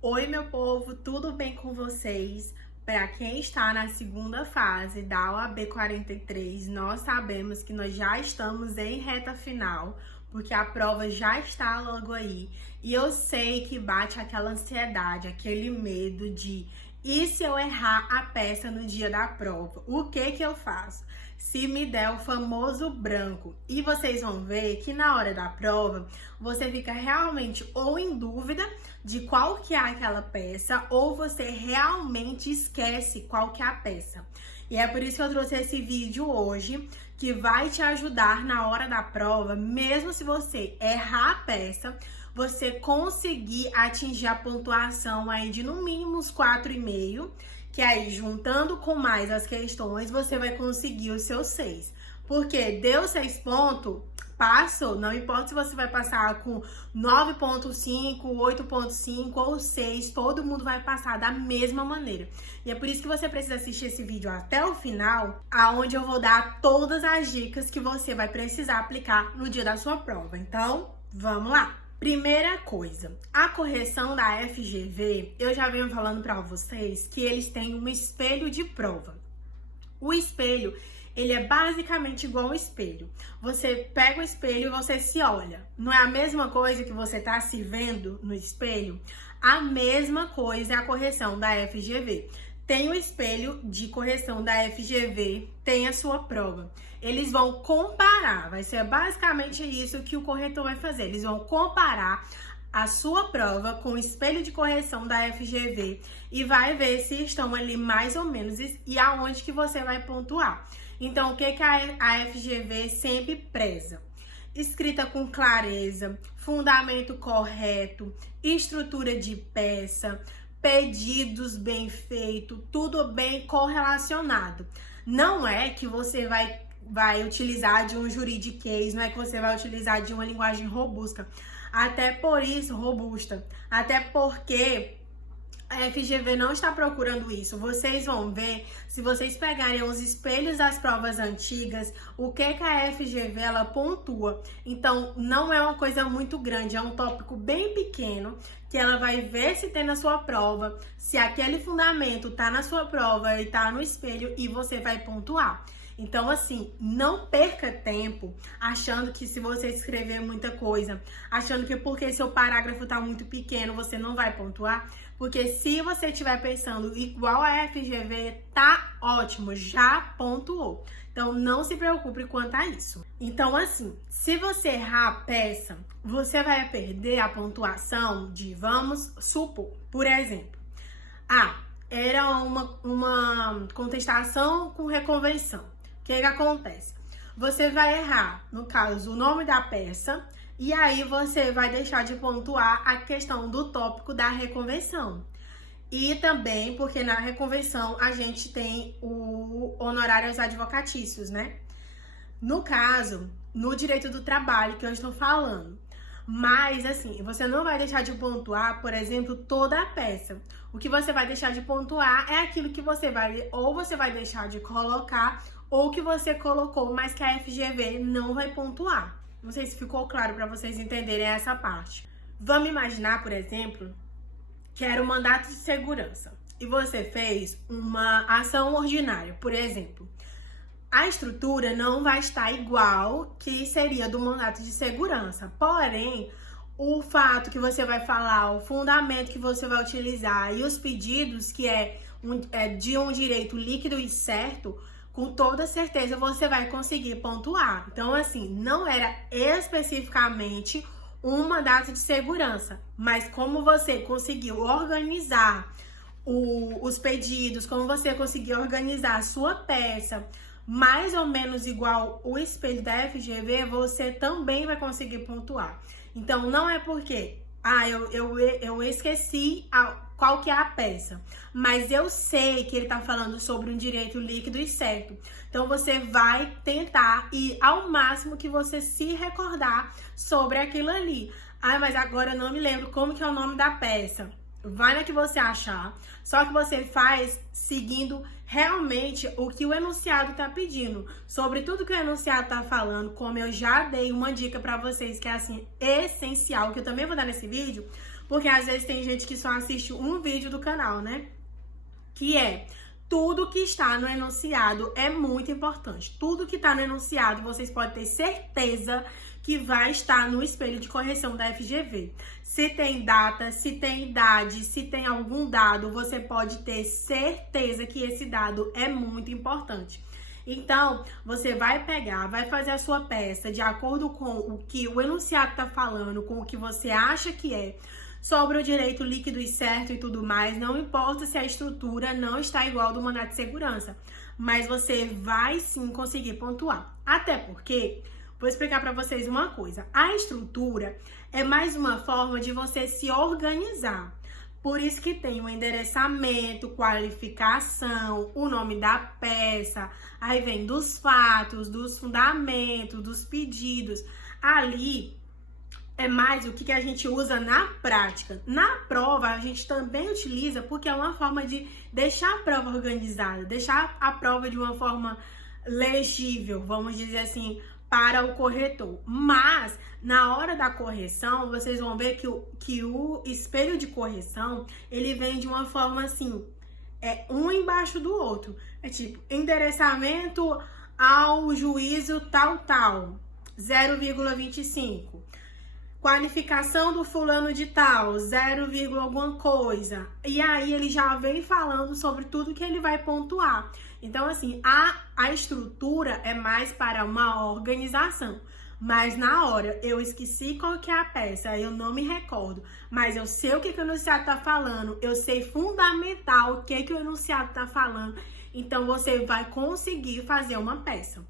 Oi, meu povo, tudo bem com vocês? Para quem está na segunda fase da OAB 43, nós sabemos que nós já estamos em reta final, porque a prova já está logo aí. E eu sei que bate aquela ansiedade, aquele medo de e se eu errar a peça no dia da prova? O que eu faço? Se me der o famoso branco. E vocês vão ver que na hora da prova, você fica realmente ou em dúvida de qual que é aquela peça, ou você realmente esquece qual que é a peça. E é por isso que eu trouxe esse vídeo hoje, que vai te ajudar na hora da prova, mesmo se você errar a peça, você conseguir atingir a pontuação aí de no mínimo uns 4,5, que aí juntando com mais as questões, você vai conseguir os seus 6. Porque deu 6 pontos, passou, não importa se você vai passar com 9,5, 8,5 ou 6, todo mundo vai passar da mesma maneira. E é por isso que você precisa assistir esse vídeo até o final, aonde eu vou dar todas as dicas que você vai precisar aplicar no dia da sua prova. Então, vamos lá! Primeira coisa, a correção da FGV, eu já venho falando para vocês que eles têm um espelho de prova. O espelho, ele é basicamente igual ao espelho. Você pega o espelho e você se olha. Não é a mesma coisa que você tá se vendo no espelho? A mesma coisa é a correção da FGV. Tem o espelho de correção da FGV, tem a sua prova. Eles vão comparar, vai ser basicamente isso que o corretor vai fazer. Eles vão comparar a sua prova com o espelho de correção da FGV e vai ver se estão ali mais ou menos e aonde que você vai pontuar. Então, o que a FGV sempre preza? Escrita com clareza, fundamento correto, estrutura de peça, pedidos bem feitos, tudo bem correlacionado. Não é que você vai utilizar de um juridiquês, não é que você vai utilizar de uma linguagem robusta. Até por isso, robusta. Até porque a FGV não está procurando isso. Vocês vão ver, se vocês pegarem os espelhos das provas antigas, o que a FGV ela pontua. Então, não é uma coisa muito grande, é um tópico bem pequeno, que ela vai ver se tem na sua prova, se aquele fundamento tá na sua prova e tá no espelho, e você vai pontuar. Então, assim, não perca tempo achando que se você escrever muita coisa, achando que porque seu parágrafo tá muito pequeno, você não vai pontuar. Porque se você estiver pensando igual a FGV, tá ótimo, já pontuou. Então, não se preocupe quanto a isso. Então, assim, se você errar a peça, você vai perder a pontuação de, vamos supor, por exemplo, era uma contestação com reconvenção. O que acontece? Você vai errar, no caso, o nome da peça, e aí você vai deixar de pontuar a questão do tópico da reconvenção. E também porque na reconvenção a gente tem o honorário aos advocatícios, né? No caso, no direito do trabalho que eu estou falando. Mas, assim, você não vai deixar de pontuar, por exemplo, toda a peça. O que você vai deixar de pontuar é aquilo que você vai deixar de colocar, ou que você colocou, mas que a FGV não vai pontuar. Não sei se ficou claro para vocês entenderem essa parte. Vamos imaginar, por exemplo, que era um mandato de segurança e você fez uma ação ordinária, por exemplo. A estrutura não vai estar igual que seria do mandato de segurança, porém, o fato que você vai falar, o fundamento que você vai utilizar e os pedidos, que é de um direito líquido e certo, com toda certeza você vai conseguir pontuar. Então, assim, não era especificamente um mandato de segurança, mas como você conseguiu organizar os pedidos, como você conseguiu organizar a sua peça, mais ou menos igual o espelho da FGV, você também vai conseguir pontuar. Então, não é porque eu esqueci qual que é a peça, mas eu sei que ele tá falando sobre um direito líquido e certo. Então, você vai tentar ir ao máximo que você se recordar sobre aquilo ali. Mas agora eu não me lembro como que é o nome da peça. Vai na que você achar, só que você faz seguindo realmente o que o enunciado tá pedindo, sobre tudo que o enunciado tá falando, como eu já dei uma dica para vocês que é assim essencial, que eu também vou dar nesse vídeo, porque às vezes tem gente que só assiste um vídeo do canal, né? Que é: tudo que está no enunciado é muito importante. Tudo que está no enunciado, vocês podem ter certeza que vai estar no espelho de correção da FGV. Se tem data, se tem idade, se tem algum dado, você pode ter certeza que esse dado é muito importante. Então, você vai pegar, vai fazer a sua peça de acordo com o que o enunciado está falando, com o que você acha que é, sobre o direito líquido e certo e tudo mais. Não importa se a estrutura não está igual do mandado de segurança, mas você vai sim conseguir pontuar. Até porque, vou explicar para vocês uma coisa: a estrutura é mais uma forma de você se organizar. Por isso que tem o endereçamento, qualificação, o nome da peça, aí vem dos fatos, dos fundamentos, dos pedidos. Ali é mais o que a gente usa na prática. Na prova, a gente também utiliza porque é uma forma de deixar a prova organizada, deixar a prova de uma forma legível, vamos dizer assim, para o corretor. Mas, na hora da correção, vocês vão ver que o espelho de correção, ele vem de uma forma assim, um embaixo do outro. É tipo, endereçamento ao juízo tal, 0,25. Qualificação do fulano de tal, 0, alguma coisa. E aí ele já vem falando sobre tudo que ele vai pontuar. Então, assim, a estrutura é mais para uma organização. Mas na hora, eu esqueci qual que é a peça, eu não me recordo. Mas eu sei o que o enunciado tá falando, eu sei fundamental o que o enunciado tá falando. Então, você vai conseguir fazer uma peça.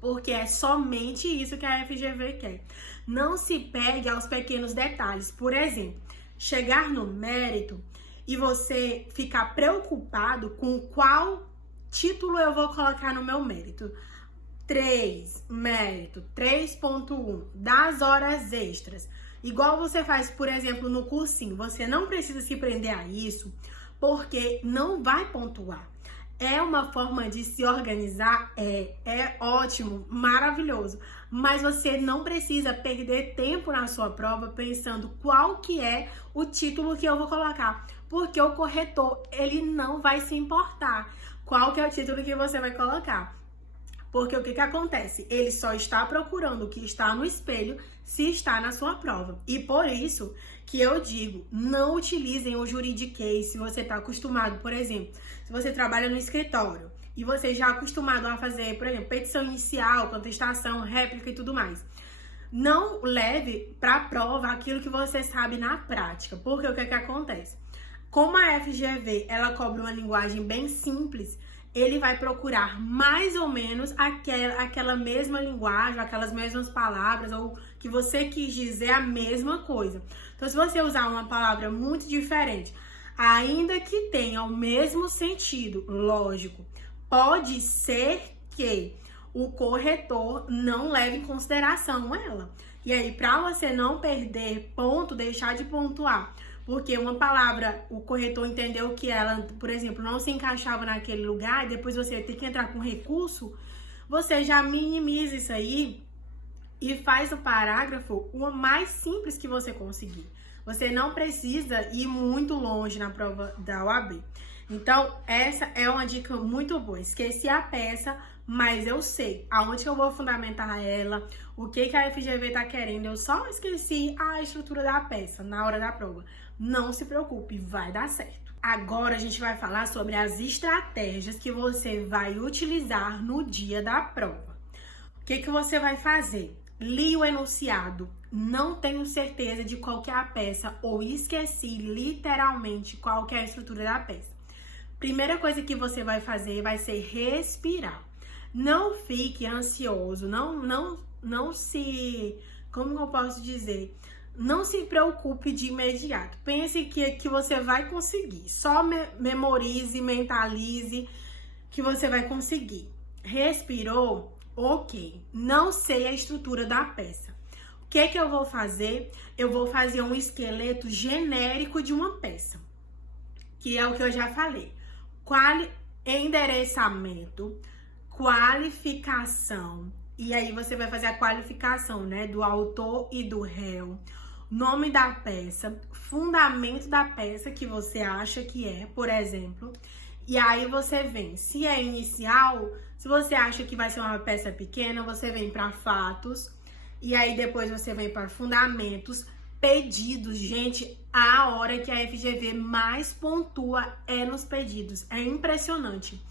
Porque é somente isso que a FGV quer. Não se pegue aos pequenos detalhes. Por exemplo, chegar no mérito e você ficar preocupado com qual título eu vou colocar no meu mérito. 3, mérito, 3.1, das horas extras. Igual você faz, por exemplo, no cursinho. Você não precisa se prender a isso, porque não vai pontuar. É uma forma de se organizar, é ótimo, maravilhoso. Mas você não precisa perder tempo na sua prova pensando qual que é o título que eu vou colocar. Porque o corretor, ele não vai se importar qual que é o título que você vai colocar. Porque o que acontece? Ele só está procurando o que está no espelho se está na sua prova. E por isso que eu digo, não utilizem o juridiquês se você está acostumado, por exemplo, se você trabalha no escritório e você já é acostumado a fazer, por exemplo, petição inicial, contestação, réplica e tudo mais. Não leve para a prova aquilo que você sabe na prática. Porque o que acontece? Como a FGV, ela cobra uma linguagem bem simples, ele vai procurar mais ou menos aquela mesma linguagem, aquelas mesmas palavras, ou que você quis dizer a mesma coisa. Então, se você usar uma palavra muito diferente, ainda que tenha o mesmo sentido, lógico, pode ser que o corretor não leve em consideração ela. E aí, para você não perder ponto, deixar de pontuar, porque uma palavra, o corretor entendeu que ela, por exemplo, não se encaixava naquele lugar, e depois você tem que entrar com recurso, você já minimiza isso aí e faz o parágrafo o mais simples que você conseguir. Você não precisa ir muito longe na prova da OAB. Então, essa é uma dica muito boa. Esqueci a peça, mas eu sei aonde que eu vou fundamentar ela, o que a FGV tá querendo. Eu só esqueci a estrutura da peça na hora da prova. Não se preocupe, vai dar certo. Agora a gente vai falar sobre as estratégias que você vai utilizar no dia da prova. O que você vai fazer? Li o enunciado, não tenho certeza de qual que é a peça ou esqueci literalmente qual que é a estrutura da peça. Primeira coisa que você vai fazer vai ser respirar. Não fique ansioso, não se... Como eu posso dizer? Não se preocupe de imediato. Pense que você vai conseguir. Só memorize, mentalize que você vai conseguir. Respirou? Ok. Não sei a estrutura da peça. O que eu vou fazer? Eu vou fazer um esqueleto genérico de uma peça. Que é o que eu já falei. Endereçamento, qualificação. E aí você vai fazer a qualificação, né? Do autor e do réu. nome da peça, fundamento da peça que você acha que é, por exemplo. E aí você vem, se é inicial, se você acha que vai ser uma peça pequena, você vem para fatos. E aí depois você vem para fundamentos, pedidos. Gente, a hora que a FGV mais pontua é nos pedidos. É impressionante.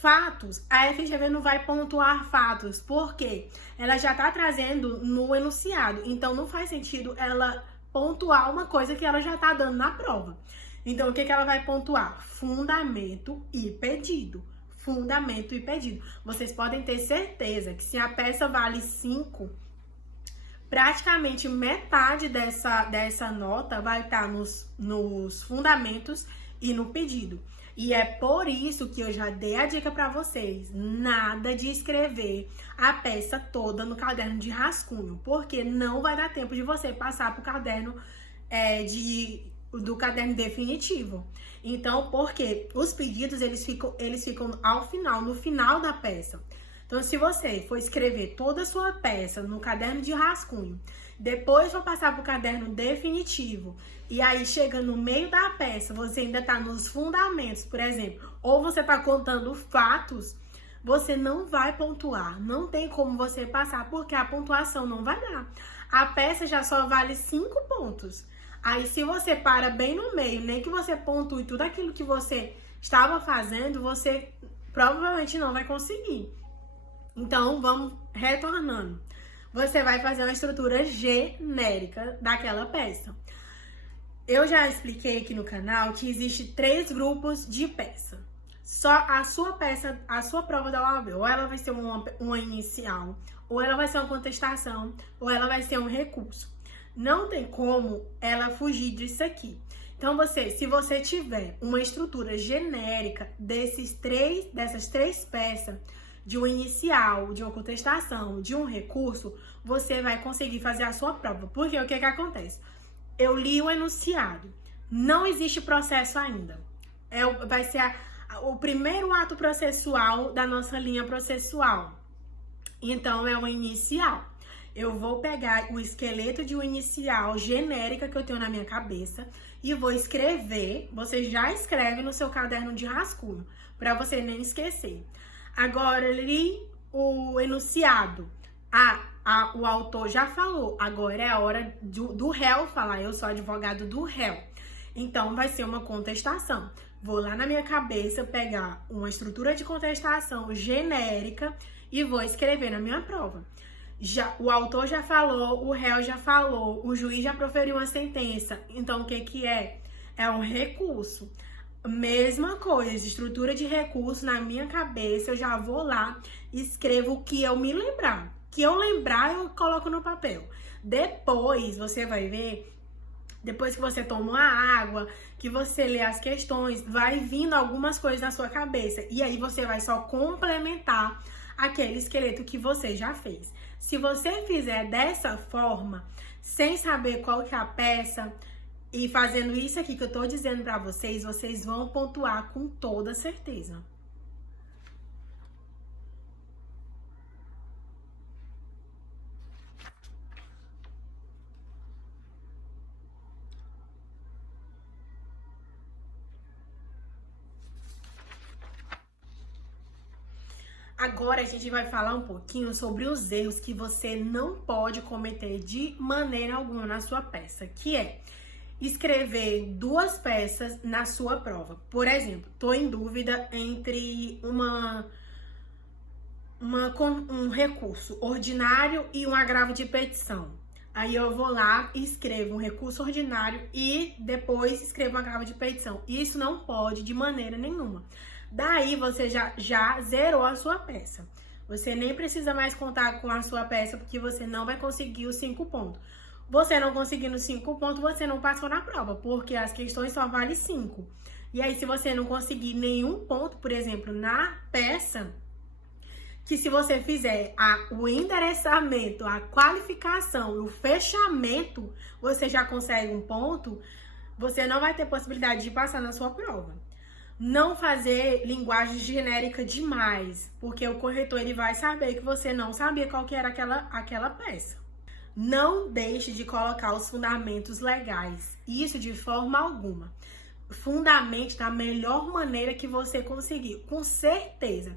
Fatos, a FGV não vai pontuar fatos, porque ela já tá trazendo no enunciado. Então não faz sentido ela pontuar uma coisa que ela já tá dando na prova. Então o que ela vai pontuar? Fundamento e pedido. Fundamento e pedido. Vocês podem ter certeza que se a peça vale 5, praticamente metade dessa nota vai estar nos fundamentos e no pedido. E é por isso que eu já dei a dica para vocês, nada de escrever a peça toda no caderno de rascunho, porque não vai dar tempo de você passar para o caderno do caderno definitivo. Então, porque os pedidos, eles ficam ao final, no final da peça. Então, se você for escrever toda a sua peça no caderno de rascunho, depois for passar para o caderno definitivo, e aí chega no meio da peça, você ainda está nos fundamentos, por exemplo, ou você está contando fatos, você não vai pontuar. Não tem como você passar, porque a pontuação não vai dar. A peça já só vale 5 pontos. Aí, se você para bem no meio, nem que você pontue tudo aquilo que você estava fazendo, você provavelmente não vai conseguir. Então, vamos retornando. Você vai fazer uma estrutura genérica daquela peça. Eu já expliquei aqui no canal que existe 3 grupos de peça. Só a sua peça, a sua prova da OAB, ou ela vai ser uma inicial, ou ela vai ser uma contestação, ou ela vai ser um recurso. Não tem como ela fugir disso aqui. Então, se você tiver uma estrutura genérica dessas 3 peças, de um inicial, de uma contestação, de um recurso, você vai conseguir fazer a sua prova. Porque o que acontece? Eu li o enunciado, não existe processo ainda. Vai ser o primeiro ato processual da nossa linha processual. Então, é o inicial. Eu vou pegar o esqueleto de um inicial genérica que eu tenho na minha cabeça e vou escrever. Você já escreve no seu caderno de rascunho, para você nem esquecer. Agora, li o enunciado. O autor já falou. Agora é a hora do réu falar. Eu sou advogado do réu. Então, vai ser uma contestação. Vou lá na minha cabeça pegar uma estrutura de contestação genérica e vou escrever na minha prova. O autor já falou, o réu já falou, o juiz já proferiu uma sentença. Então, o que é? É um recurso. Mesma coisa, estrutura de recurso na minha cabeça, eu já vou lá, escrevo o que eu me lembrar. Que eu lembrar, eu coloco no papel. Depois, você vai ver, depois que você toma a água, que você lê as questões, vai vindo algumas coisas na sua cabeça. E aí, você vai só complementar aquele esqueleto que você já fez. Se você fizer dessa forma, sem saber qual que é a peça, e fazendo isso aqui que eu tô dizendo pra vocês, vocês vão pontuar com toda certeza. Agora a gente vai falar um pouquinho sobre os erros que você não pode cometer de maneira alguma na sua peça, que é escrever 2 peças na sua prova. Por exemplo, tô em dúvida entre um recurso ordinário e um agravo de petição. Aí eu vou lá e escrevo um recurso ordinário e depois escrevo um agravo de petição. Isso não pode de maneira nenhuma. Daí você já zerou a sua peça. Você nem precisa mais contar com a sua peça porque você não vai conseguir os 5 pontos. Você não conseguindo 5 pontos, você não passou na prova, porque as questões só valem 5. E aí, se você não conseguir nenhum ponto, por exemplo, na peça, que se você fizer o endereçamento, a qualificação e o fechamento, você já consegue um ponto, você não vai ter possibilidade de passar na sua prova. Não fazer linguagem genérica demais, porque o corretor ele vai saber que você não sabia qual que era aquela peça. Não deixe de colocar os fundamentos legais. Isso de forma alguma. Fundamente da melhor maneira que você conseguir. Com certeza.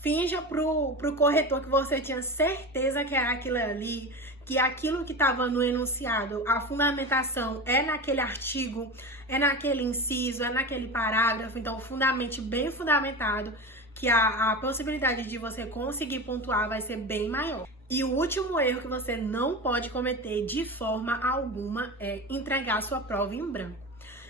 Finja pro corretor que você tinha certeza que era aquilo ali, que aquilo que estava no enunciado, a fundamentação é naquele artigo, é naquele inciso, é naquele parágrafo. Então, fundamente bem fundamentado, que a possibilidade de você conseguir pontuar vai ser bem maior. E o último erro que você não pode cometer de forma alguma é entregar sua prova em branco.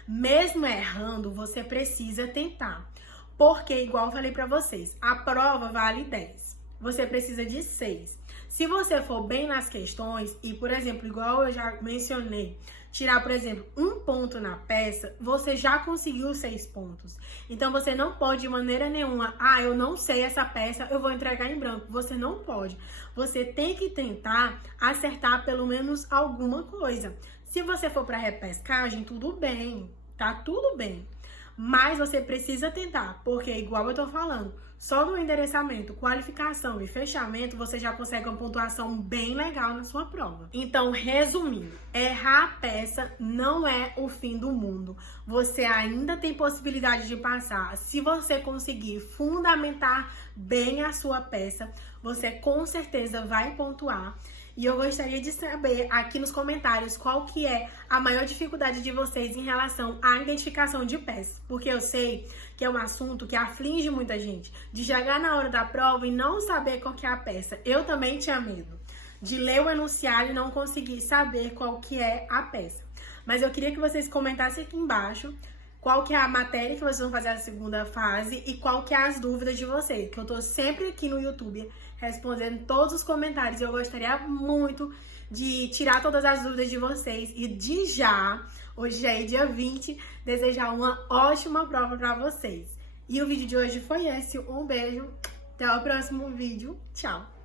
Mesmo errando, você precisa tentar. Porque, igual eu falei pra vocês, a prova vale 10. Você precisa de 6. Se você for bem nas questões e, por exemplo, igual eu já mencionei, tirar, por exemplo, 1 ponto na peça, você já conseguiu 6 pontos. Então, você não pode de maneira nenhuma, eu não sei essa peça, eu vou entregar em branco. Você não pode. Você tem que tentar acertar pelo menos alguma coisa. Se você for para repescagem, tudo bem, tá tudo bem. Mas você precisa tentar, porque igual eu tô falando, só no endereçamento, qualificação e fechamento, você já consegue uma pontuação bem legal na sua prova. Então, resumindo, errar a peça não é o fim do mundo. Você ainda tem possibilidade de passar. Se você conseguir fundamentar bem a sua peça, você com certeza vai pontuar. E eu gostaria de saber aqui nos comentários qual que é a maior dificuldade de vocês em relação à identificação de peças. Porque eu sei que é um assunto que aflige muita gente. De chegar na hora da prova e não saber qual que é a peça. Eu também tinha medo de ler o enunciado e não conseguir saber qual que é a peça. Mas eu queria que vocês comentassem aqui embaixo qual que é a matéria que vocês vão fazer a segunda fase e qual que é as dúvidas de vocês. Que eu tô sempre aqui no YouTube respondendo todos os comentários. Eu gostaria muito de tirar todas as dúvidas de vocês e de já, hoje já é dia 20, desejar uma ótima prova pra vocês. E o vídeo de hoje foi esse. Um beijo, até o próximo vídeo. Tchau!